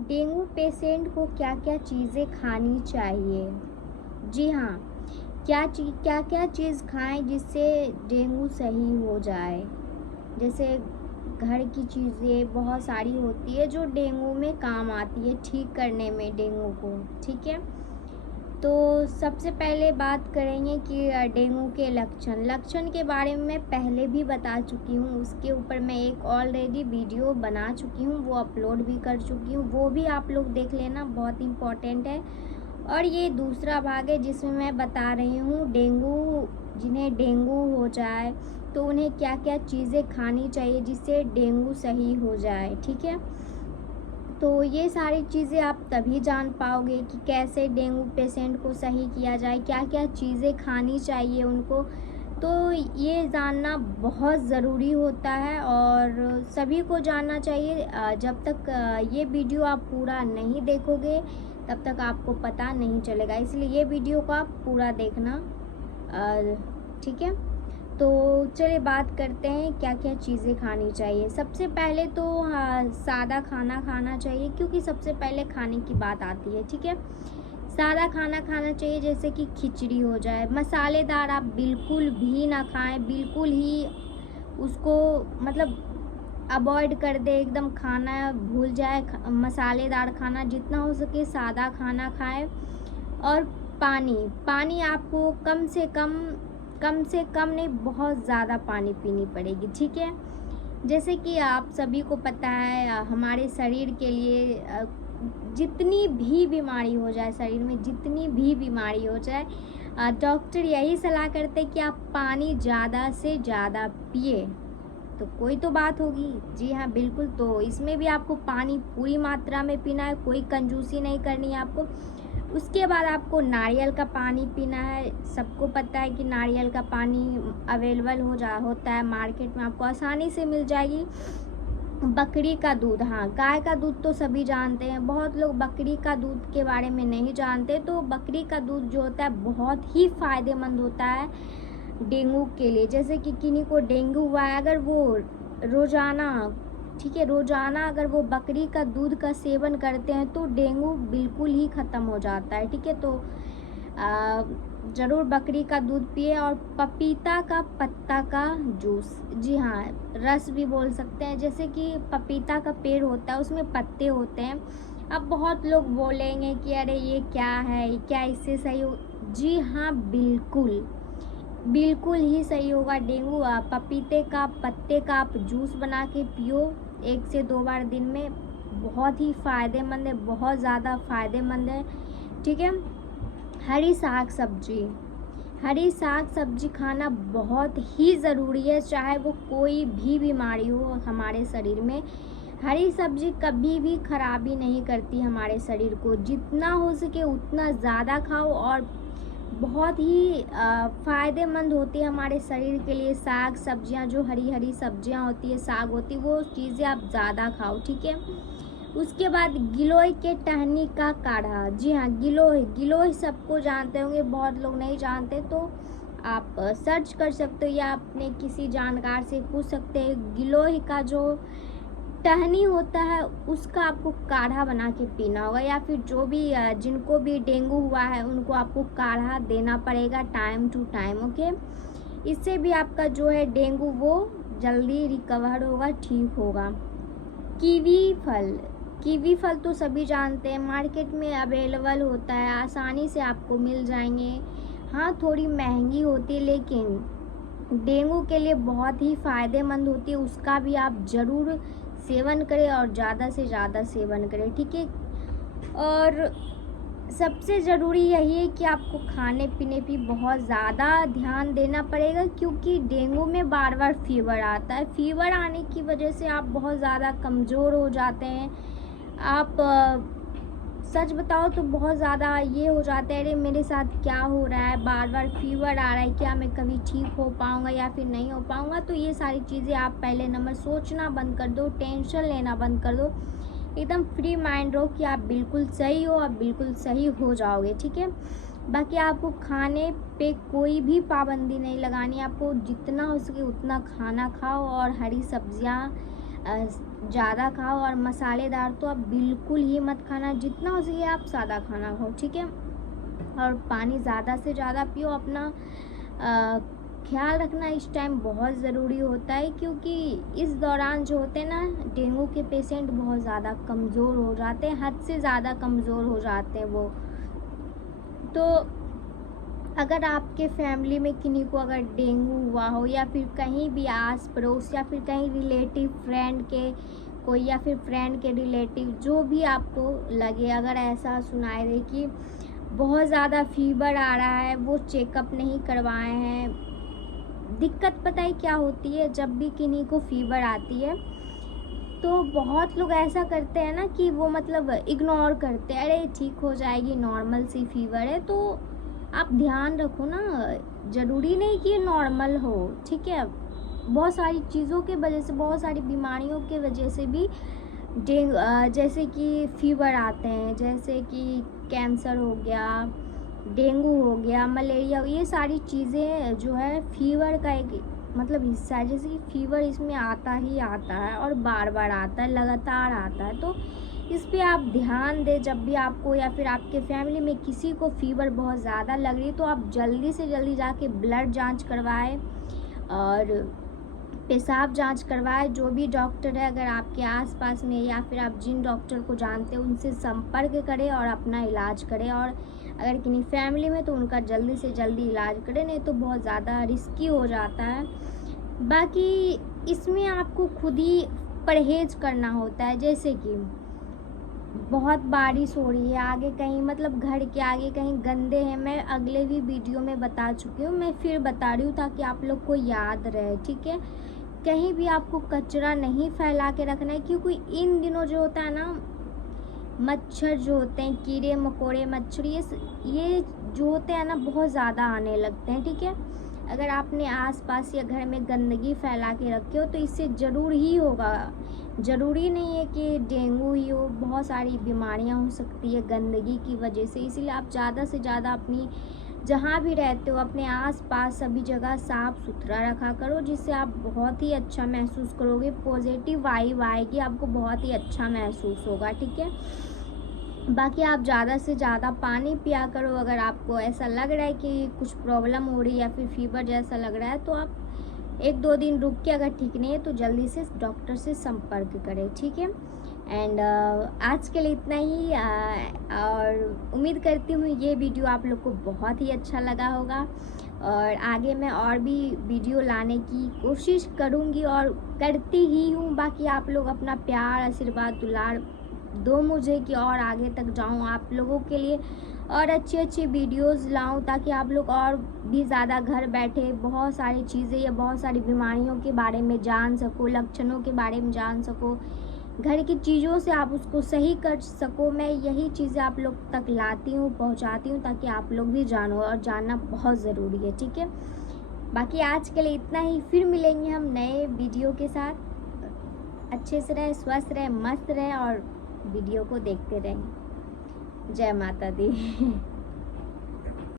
Dengue patient को क्या क्या चीज़ें खानी चाहिए? जी हाँ, क्या क्या चीज़ खाएं जिससे डेंगू सही हो जाए। जैसे घर की चीज़ें बहुत सारी होती है जो डेंगू में काम आती है, ठीक करने में डेंगू को। ठीक है, तो सबसे पहले बात करेंगे कि डेंगू के लक्षण के बारे में मैं पहले भी बता चुकी हूँ। उसके ऊपर मैं एक ऑलरेडी वीडियो बना चुकी हूँ, वो अपलोड भी कर चुकी हूँ, वो भी आप लोग देख लेना, बहुत इम्पॉर्टेंट है। और ये दूसरा भाग है जिसमें मैं बता रही हूँ डेंगू, जिन्हें डेंगू हो जाए तो उन्हें क्या क्या चीज़ें खानी चाहिए जिससे डेंगू सही हो जाए। ठीक है, तो ये सारी चीज़ें आप तभी जान पाओगे कि कैसे डेंगू पेशेंट को सही किया जाए, क्या क्या चीज़ें खानी चाहिए उनको। तो ये जानना बहुत ज़रूरी होता है और सभी को जानना चाहिए। जब तक ये वीडियो आप पूरा नहीं देखोगे तब तक आपको पता नहीं चलेगा, इसलिए ये वीडियो को आप पूरा देखना। ठीक है, तो चलिए बात करते हैं क्या क्या चीज़ें खानी चाहिए। सबसे पहले तो सादा खाना खाना चाहिए, क्योंकि सबसे पहले खाने की बात आती है। ठीक है, सादा खाना खाना चाहिए, जैसे कि खिचड़ी हो जाए। मसालेदार आप बिल्कुल भी ना खाएं, बिल्कुल ही उसको मतलब अवॉइड कर दे, एकदम खाना भूल जाए। मसालेदार खाना जितना हो सके सादा खाना खाएं। और पानी पानी आपको कम से कम नहीं, बहुत ज़्यादा पानी पीनी पड़ेगी। ठीक है, जैसे कि आप सभी को पता है हमारे शरीर के लिए जितनी भी बीमारी हो जाए, शरीर में जितनी भी बीमारी हो जाए, डॉक्टर यही सलाह करते हैं कि आप पानी ज़्यादा से ज़्यादा पिए। तो कोई तो बात होगी। जी हाँ, बिल्कुल। तो इसमें भी आपको पानी पूरी मात्रा में पीना है, कोई कंजूसी नहीं करनी है आपको। उसके बाद आपको नारियल का पानी पीना है। सबको पता है कि नारियल का पानी अवेलेबल होता है मार्केट में, आपको आसानी से मिल जाएगी। बकरी का दूध, हाँ, गाय का दूध तो सभी जानते हैं, बहुत लोग बकरी का दूध के बारे में नहीं जानते। तो बकरी का दूध जो होता है बहुत ही फ़ायदेमंद होता है डेंगू के लिए। जैसे कि किन्हीं को डेंगू हुआ है, अगर वो रोज़ाना, ठीक है, रोज़ाना अगर वो बकरी का दूध का सेवन करते हैं तो डेंगू बिल्कुल ही ख़त्म हो जाता है। ठीक है, तो ज़रूर बकरी का दूध पिए। और पपीता का पत्ता का जूस, जी हाँ, रस भी बोल सकते हैं। जैसे कि पपीता का पेड़ होता है, उसमें पत्ते होते हैं। अब बहुत लोग बोलेंगे कि अरे ये क्या है, क्या इससे सही हो? जी हाँ, बिल्कुल बिल्कुल ही सही होगा डेंगू। पपीते का पत्ते का आप जूस बना के पियो 1 से 2 बार दिन में, बहुत ही फ़ायदेमंद है, बहुत ज़्यादा फ़ायदेमंद है। ठीक है, हरी साग सब्जी खाना बहुत ही ज़रूरी है, चाहे वो कोई भी बीमारी हो हमारे शरीर में। हरी सब्जी कभी भी खराबी नहीं करती हमारे शरीर को, जितना हो सके उतना ज़्यादा खाओ और बहुत ही फ़ायदेमंद होती है हमारे शरीर के लिए। साग सब्जियां, जो हरी हरी सब्जियां होती है, साग होती है, वो चीज़ें आप ज़्यादा खाओ। ठीक है, उसके बाद गिलोय के टहनी का काढ़ा। जी हाँ, गिलोय सबको जानते होंगे, बहुत लोग नहीं जानते, तो आप सर्च कर सकते हो या अपने किसी जानकार से पूछ सकते हैं। गिलोय का जो टहनी होता है उसका आपको काढ़ा बना के पीना होगा, या फिर जो भी जिनको भी डेंगू हुआ है उनको आपको काढ़ा देना पड़ेगा टाइम टू टाइम। ओके, इससे भी आपका जो है डेंगू वो जल्दी रिकवर होगा, ठीक होगा। कीवी फल तो सभी जानते हैं, मार्केट में अवेलेबल होता है, आसानी से आपको मिल जाएंगे। हाँ, थोड़ी महंगी होती है लेकिन डेंगू के लिए बहुत ही फ़ायदेमंद होती है, उसका भी आप ज़रूर सेवन करें और ज़्यादा से ज़्यादा सेवन करें। ठीक है, और सबसे ज़रूरी यही है कि आपको खाने पीने पे बहुत ज़्यादा ध्यान देना पड़ेगा, क्योंकि डेंगू में बार बार फीवर आता है। फीवर आने की वजह से आप बहुत ज़्यादा कमज़ोर हो जाते हैं। आप सच बताओ तो बहुत ज़्यादा ये हो जाता है, अरे मेरे साथ क्या हो रहा है, बार बार फीवर आ रहा है, क्या मैं कभी ठीक हो पाऊँगा या फिर नहीं हो पाऊँगा। तो ये सारी चीज़ें आप पहले नंबर सोचना बंद कर दो, टेंशन लेना बंद कर दो, एकदम फ्री माइंड रहो कि आप बिल्कुल सही हो, आप बिल्कुल सही हो जाओगे। ठीक है, बाकी आपको खाने पे कोई भी पाबंदी नहीं लगानी, आपको जितना हो सके उतना खाना खाओ और हरी सब्जियां ज़्यादा खाओ, और मसालेदार तो आप बिल्कुल ही मत खाना, जितना हो सके आप सादा खाना खाओ, ठीक है। और पानी ज़्यादा से ज़्यादा पियो। अपना ख्याल रखना इस टाइम बहुत ज़रूरी होता है, क्योंकि इस दौरान जो होते हैं ना, डेंगू के पेशेंट बहुत ज़्यादा कमज़ोर हो जाते हैं, हद से ज़्यादा कमज़ोर हो जाते हैं वो। तो अगर आपके फैमिली में किन्हीं को अगर डेंगू हुआ हो, या फिर कहीं भी आस पड़ोस, या फिर कहीं रिलेटिव फ्रेंड के कोई, या फिर फ्रेंड के रिलेटिव, जो भी आपको लगे, अगर ऐसा सुनाई दे कि बहुत ज़्यादा फीवर आ रहा है, वो चेकअप नहीं करवाए हैं। दिक्कत पता है क्या होती है, जब भी किन्हीं को फीवर आती है तो बहुत लोग ऐसा करते हैं ना कि वो मतलब इग्नोर करते हैं, अरे ठीक हो जाएगी, नॉर्मल सी फीवर है। तो आप ध्यान रखो ना, ज़रूरी नहीं कि ये नॉर्मल हो, ठीक है। बहुत सारी चीज़ों के वजह से, बहुत सारी बीमारियों के वजह से भी जैसे कि फीवर आते हैं, जैसे कि कैंसर हो गया, डेंगू हो गया, मलेरिया, ये सारी चीज़ें जो है फीवर का एक मतलब हिस्सा है। जैसे कि फीवर इसमें आता ही आता है, और बार बार आता है, लगातार आता है। तो इस पे आप ध्यान दें, जब भी आपको या फिर आपके फैमिली में किसी को फीवर बहुत ज़्यादा लग रही है, तो आप जल्दी से जल्दी जाके ब्लड जांच करवाएं और पेशाब जांच करवाए। जो भी डॉक्टर है अगर आपके आसपास में, या फिर आप जिन डॉक्टर को जानते हैं उनसे संपर्क करें और अपना इलाज करें। और अगर किन्हीं फैमिली में तो उनका जल्दी से जल्दी इलाज करें, नहीं तो बहुत ज़्यादा रिस्की हो जाता है। बाकी इसमें आपको खुद ही परहेज़ करना होता है। जैसे कि बहुत बारिश हो रही है, आगे कहीं मतलब घर के आगे कहीं गंदे हैं, मैं अगले भी वीडियो में बता चुकी हूँ, मैं फिर बता रही हूँ ताकि आप लोग को याद रहे, ठीक है। कहीं भी आपको कचरा नहीं फैला के रखना है, क्योंकि इन दिनों जो होता है ना, मच्छर जो होते हैं, कीड़े मकोड़े, मच्छर, ये जो होते हैं ना बहुत ज़्यादा आने लगते हैं, ठीक है। अगर आपने आसपास या घर में गंदगी फैला के रखे हो तो इससे ज़रूर ही होगा। ज़रूरी नहीं है कि डेंगू ही हो, बहुत सारी बीमारियां हो सकती है गंदगी की वजह से। इसीलिए आप ज़्यादा से ज़्यादा अपनी जहाँ भी रहते हो अपने आसपास सभी जगह साफ़ सुथरा रखा करो, जिससे आप बहुत ही अच्छा महसूस करोगे, पॉजिटिव वाइब आएगी, आपको बहुत ही अच्छा महसूस होगा, ठीक है। बाकी आप ज़्यादा से ज़्यादा पानी पिया करो। अगर आपको ऐसा लग रहा है कि कुछ प्रॉब्लम हो रही है या फिर फीवर जैसा लग रहा है, तो आप 1-2 दिन रुक के, अगर ठीक नहीं है तो जल्दी से डॉक्टर से संपर्क करें, ठीक है। एंड आज के लिए इतना ही, और उम्मीद करती हूँ ये वीडियो आप लोग को बहुत ही अच्छा लगा होगा, और आगे मैं और भी वीडियो लाने की कोशिश करूँगी और करती ही हूँ। बाकी आप लोग अपना प्यार, आशीर्वाद, दुलार दो मुझे कि और आगे तक जाऊँ, आप लोगों के लिए और अच्छी अच्छी वीडियोस लाऊं, ताकि आप लोग और भी ज़्यादा घर बैठे बहुत सारी चीज़ें या बहुत सारी बीमारियों के बारे में जान सको, लक्षणों के बारे में जान सको, घर की चीज़ों से आप उसको सही कर सको। मैं यही चीज़ें आप लोग तक लाती हूँ, पहुँचाती हूँ, ताकि आप लोग भी जानो, और जानना बहुत ज़रूरी है, ठीक है। बाकी आज के लिए इतना ही, फिर मिलेंगे हम नए वीडियो के साथ। अच्छे से रहें, स्वस्थ रहें, मस्त रहें, और वीडियो को देखते रहें। जय माता दी।